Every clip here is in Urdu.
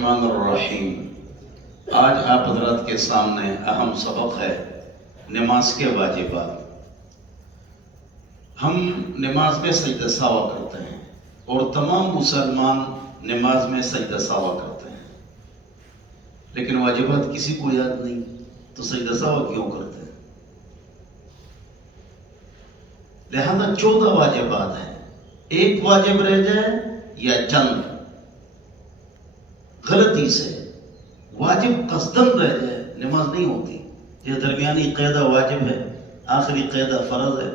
الرحمن الرحیم۔ آج آپ حضرات کے سامنے اہم سبق ہے نماز کے واجبات۔ ہم نماز میں سجدہ سہوا کرتے ہیں اور تمام مسلمان نماز میں سجدہ سہوا کرتے ہیں، لیکن واجبات کسی کو یاد نہیں، تو سجدہ سہوا کیوں کرتے ہیں؟ لہذا 14 واجبات ہیں، ایک واجب رہ جائے یا چند غلطی سے واجب قصدن رہ جائے نماز نہیں ہوتی۔ یہ درمیانی قاعدہ واجب ہے، آخری قاعدہ فرض ہے،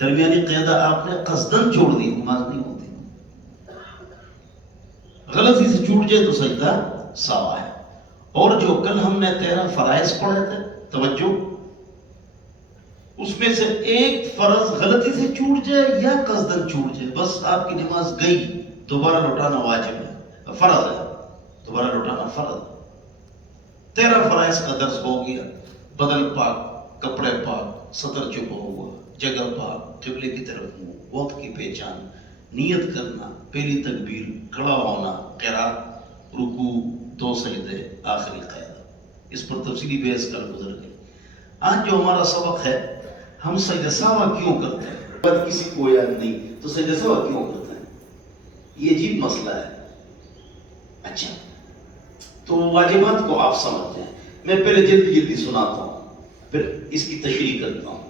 درمیانی قاعدہ آپ نے قصدن چھوڑ دی، نماز نہیں ہوتی۔ غلطی سے چھوٹ جائے تو سجدہ سہوا ہے۔ اور جو کل ہم نے 13 فرائض پڑھے تھے، توجہ، اس میں سے ایک فرض غلطی سے چھوٹ جائے یا قصدن چھوٹ جائے، بس آپ کی نماز گئی، دوبارہ لوٹانا واجب ہے، فرض ہے، دوبارہ لوٹانا فرض۔ 13 فرائض کا درس ہو گیا، بدن پاک، کپڑے پاک، سطر چھپا ہوا، جگہ پاک، قبلے کی طرف منہ، وقت کی پہچان، نیت کرنا، پہلی تکبیر، کھڑا ہونا، قرات، رکوع، 2 سجدے، آخری قاعدہ۔ اس پر تفصیلی بحث کل گزر گئی۔ آج جو ہمارا سبق ہے، ہم سجدہ سہوا کیوں کرتے ہیں؟ بات کسی کو یاد نہیں تو سجدہ سہوا کیوں کرتے ہیں؟ یہ عجیب مسئلہ ہے۔ اچھا، تو واجبات کو آپ سمجھتے ہیں، میں پہلے جلدی سناتا ہوں، پھر اس کی تشریح کرتا ہوں۔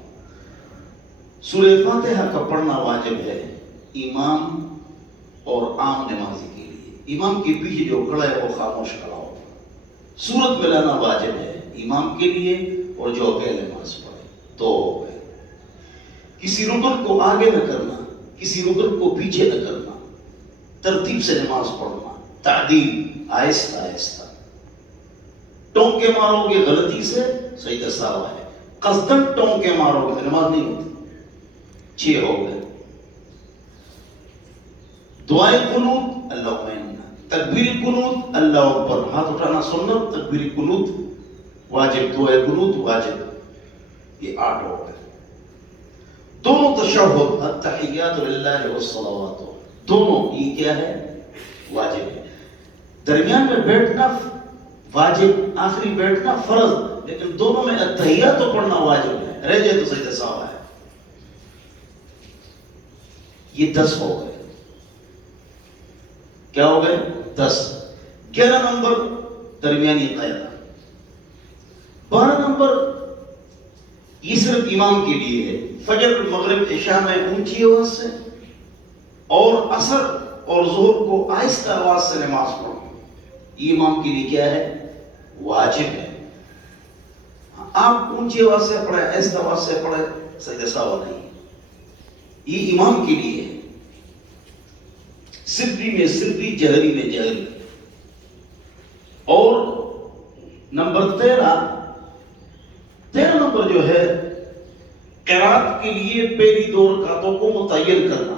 سورہ فاتحہ کا پڑھنا واجب ہے امام اور عام نمازی کے لیے۔ امام کے پیچھے جو کھڑا ہے وہ خاموش کھڑا ہو۔ سورت ملانا واجب ہے امام کے لیے اور جو اکیلے نماز پڑھے، 2 ہو گئے۔ کسی رکن کو آگے نہ کرنا، کسی رکن کو پیچھے نہ کرنا، ترتیب سے نماز پڑھنا، تعدیل، آہستہ آہستہ۔ ٹونکے مارو گے غلطی سے، سجدہ سہوا ہے۔ قصدن ٹونکے مارو گے نماز نہیں ہوتی۔ 6 ہو گئے۔ دعائے قنوت، اللہم انا، تکبیر قنوت، اللہ اکبر، ہاتھ اٹھانا سنت، تکبیر قنوت واجب، دعائے قنوت واجب، یہ 8 ہو گئے۔ دونوں تشہد، التحیات للہ والصلوات، دونوں یہ کیا ہے؟ واجب ہے۔ درمیان میں بیٹھنا واجب، آخری بیٹھنا فرض، لیکن دونوں میں التحیات تو پڑھنا واجب ہے، رہ جائے تو سجدہ سہوا ہے۔ یہ 10 ہو گئے۔ کیا ہو گئے؟ 10۔ 11 نمبر درمیانی قاعدہ۔ 12 نمبر یہ صرف امام کے لیے ہے، فجر، مغرب، عشاء میں اونچی آواز سے، اور عصر اور ظہر کو آہستہ آواز سے نماز پڑھو، یہ امام کے لیے کیا ہے؟ واجب ہے۔ آپ اونچی آواز سے پڑھیں، آہستہ آواز سے پڑھیں، سجدہ سہوا نہیں، یہ امام کے لیے ہے۔ سری میں سری، جہری میں جہری۔ اور نمبر 13 نمبر جو ہے، قرات کے لیے پہلی 2 رکعتوں کو متعین کرنا،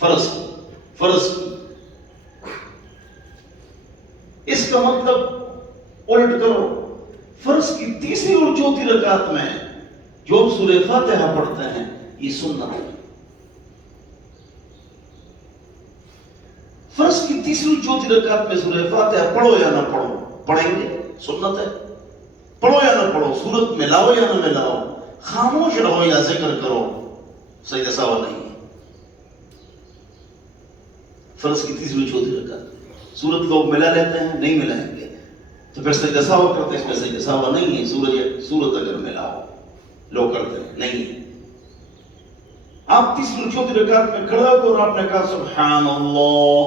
فرض کی۔ اس کا مطلب الٹ کرو، فرض کی 3 اور 4 رکعت میں جو ہم سورہ فاتحہ پڑھتے ہیں، یہ سنت ہے۔ فرض کی 3 اور 4 رکعت میں سورہ فاتحہ پڑھو یا نہ پڑھو، پڑھیں گے، سنت ہے۔ پڑھو یا نہ پڑھو، سورت ملاؤ یا نہ ملاؤ، خاموش رہو یا ذکر کرو، سجدہ سہوا نہیں ہے۔ فرض کی 3 اور 4 رکعت، سورت لوگ ملا لیتے ہیں، نہیں ملائیں گے تو پھر سجدہ سہوا کرتے ہیں، اس میں سجدہ سہوا نہیں ہے۔ سورت اگر ملاؤ لوگ کرتے ہیں، نہیں ہے۔ آپ 3 اور 4 رکعت میں کھڑے ہو اور آپ نے کہا سبحان اللہ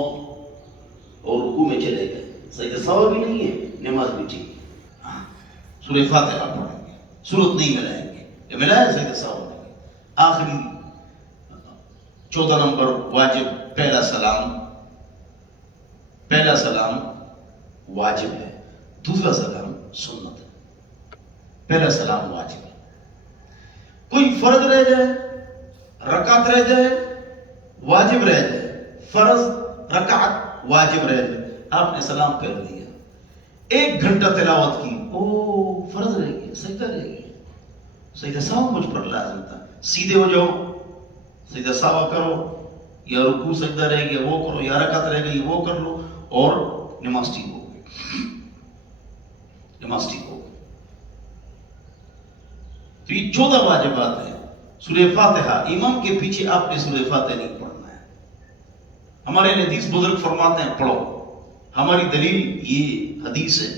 اور رکوع میں چلے گئے، سجدہ سہوا بھی نہیں ہے، نماز بھی ٹھیک ہے۔ سورہ فاتحہ پڑھیں گے، سورت نہیں ملائیں گے، یہ ملایا سجدہ سہوا نہیں ہے۔ آخری 14 نمبر واجب، پہلا سلام واجب ہے، دوسرا سلام سنت ہے۔ پہلا سلام واجب ہے۔ کوئی فرض رہ جائے، رکعت رہ جائے، واجب رہ جائے، فرض، رکعت، واجب رہ جائے، آپ نے سلام کر دیا، 1 گھنٹہ تلاوت کی، فرض رہ گیا، سجدہ رہ گیا، سجدہ سہوا مجھ پر لازم تھا، سیدھے ہو جاؤ، سجدہ سہوا کرو، یا رکوع سجدہ رہ گیا وہ کرو، یا رکعت رہ گئی وہ کر لو، اور نماز ٹھیک ہو گئی، نماز ٹھیک ہو گئی۔ تو یہ 14 واجبات ہیں۔ سورہ فاتحہ، امام کے پیچھے آپ نے سورہ فاتحہ نہیں پڑھنا ہے۔ ہمارے حدیث بزرگ فرماتے ہیں پڑھو، ہماری دلیل یہ حدیث ہے،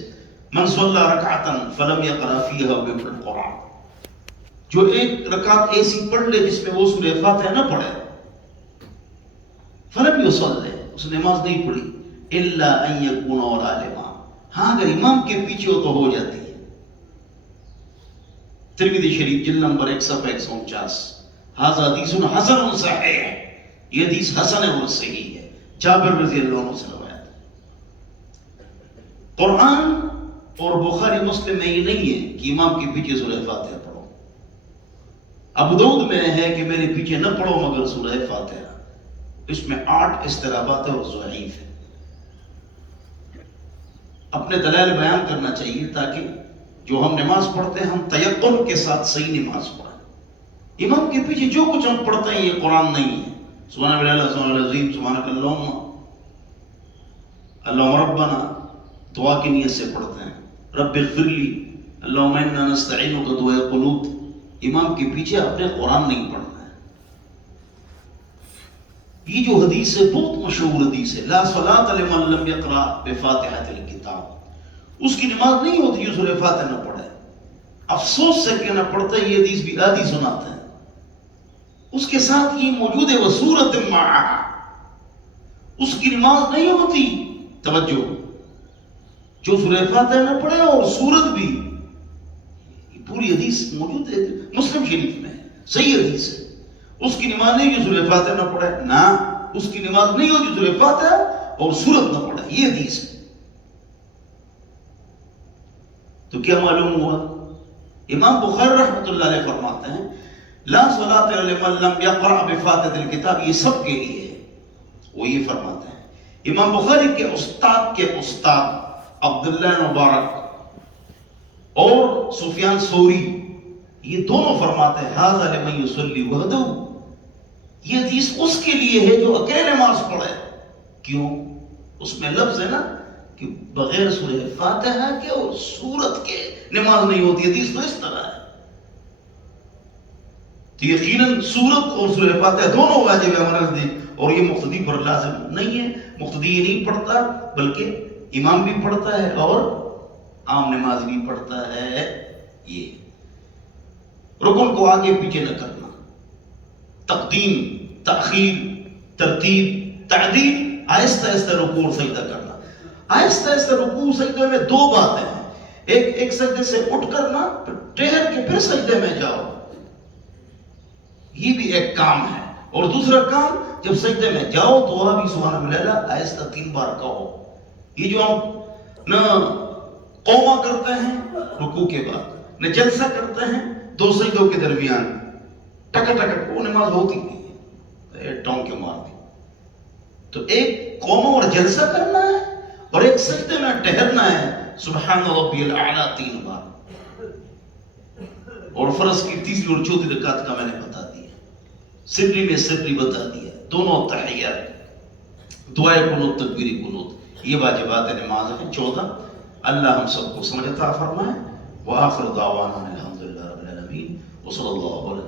من صلی رکعتا فلم یقرأ فیہا بأم القرآن، جو ایک رکعت ایسی پڑھ لے جس میں وہ سورہ فاتحہ نہ پڑھے، فلم یصلی، اس نے نماز نہیں پڑھی، الا ان یکون وراء الامام، ہاں اگر امام کے پیچھے ہو تو ہو جاتی ہے۔ ترمذی شریف جلد نمبر 149، ھذا حدیث حسن صحیح، یہ حدیث حسن ہے اور صحیح ہے، جابر رضی اللہ عنہ سے روایت ہے۔ قرآن اور بخاری مسلم میں یہ نہیں ہے کہ امام کے پیچھے سورہ فاتحہ پڑھو۔ ابو داؤد میں ہے کہ میرے پیچھے نہ پڑھو مگر سورہ فاتحہ، اس میں 8 اضطرابات اور ضعیف ہے۔ اپنے دلائل بیان کرنا چاہیے تاکہ جو ہم نماز پڑھتے ہیں ہم تیقن کے ساتھ صحیح نماز پڑھیں۔ امام کے پیچھے جو کچھ ہم پڑھتے ہیں یہ قرآن نہیں ہے۔ سبحان اللہ، سبحان اللہ عظیم، سبحانک اللہم، اللہم ربنا دعا کی نیت سے پڑھتے ہیں، رب اغفر لی، اللہم انا نستعینک، دعا قنوت۔ امام کے پیچھے اپنے قرآن نہیں پڑھنا ہے۔ یہ جو حدیث ہے بہت مشہور حدیث ہے، لا صلاۃ لمن لم یقرأ بفاتحۃ الکتاب، اس کی نماز نہیں ہوتی جو سورہ فاتحہ نہ پڑھے۔ افسوس سے کہ نہ پڑھتا، یہ حدیث بھی آدھی سناتے ہیں، اس کے ساتھ یہ موجود ہے وسورۃ معہا، اس کی نماز نہیں ہوتی۔ توجہ، جو سورہ فاتحہ نہ پڑھے اور سورت بھی، پوری حدیث موجود ہے مسلم شریف میں، صحیح حدیث ہے، اس کی نماز نہیں جو سورہ فاتحہ نہ پڑھے، نہ اس کی نماز نہیں ہو جو سورہ فاتحہ اور سورت نہ پڑھے، یہ حدیث ہے۔ تو کیا معلوم ہوا؟ امام بخاری رحمۃ اللہ علیہ فرماتے ہیں لا صلاۃ لمن لم یقرأ بفاتحۃ الکتاب، یہ سب کے لیے ہے۔ وہ یہ فرماتے ہیں، امام بخاری کے استاد عبداللہ مبارک اور سفیان ثوری، یہ دونوں فرماتے ہیں ھذا لمن یصلی وحدہ، یہ حدیث اس کے لیے ہے جو اکیلے نماز پڑھے۔ کیوں؟ اس میں لفظ ہے نا کہ بغیر سورہ فاتحہ کے اور سورت کے نماز نہیں ہوتی، حدیث تو اس طرح ہے۔ تو یقیناً سورت اور سورہ فاتحہ دونوں واجب ہے ہمارے نزدیک، اور یہ مقتدی پر لازم نہیں ہے، مقتدی یہ نہیں پڑھتا بلکہ امام بھی پڑھتا ہے اور عام نماز بھی پڑھتا ہے۔ یہ رکن کو آگے پیچھے نہ کرنا، تقدیم، تاخیر، ترتیب، تعدیل، آہستہ آہستہ رکوع اور سجدہ کرنا۔ آہستہ آہستہ رکوع سجدے میں 2 باتیں ہیں، ایک سجدے سے اٹھ کرنا، پھر ٹہر کے پھر سجدے میں جاؤ، یہ بھی ایک کام ہے۔ اور دوسرا کام، جب سجدے میں جاؤ تو وہاں بھی سبحان اللہ آہستہ 3 بار کہو۔ یہ جو ہم نہ قوما کرتے ہیں رکوع کے بعد، نہ جلسہ کرتے ہیں 2 سجدوں کے درمیان، ٹک ٹک، وہ نماز ہوتی نہیں ہے، ٹونک کے مار دی۔ تو ایک قوما اور جلسہ کرنا ہے اور ایک سجدے میں ٹہرنا ہے، سبحان ربی الاعلیٰ 3 بار۔ اور فرض کی 3 اور 4 رکعت کا میں نے بتا دیا، سری میں سری بتا دیا، دونوں تحیات، دعائے قنوت، تکبیر قنوت، یہ واجبات نماز ہیں 14۔ اللہ ہم سب کو سمجھ عطا فرمائے۔ وآخر دعوانا الحمدللہ رب العالمین، وصلی اللہ علیہ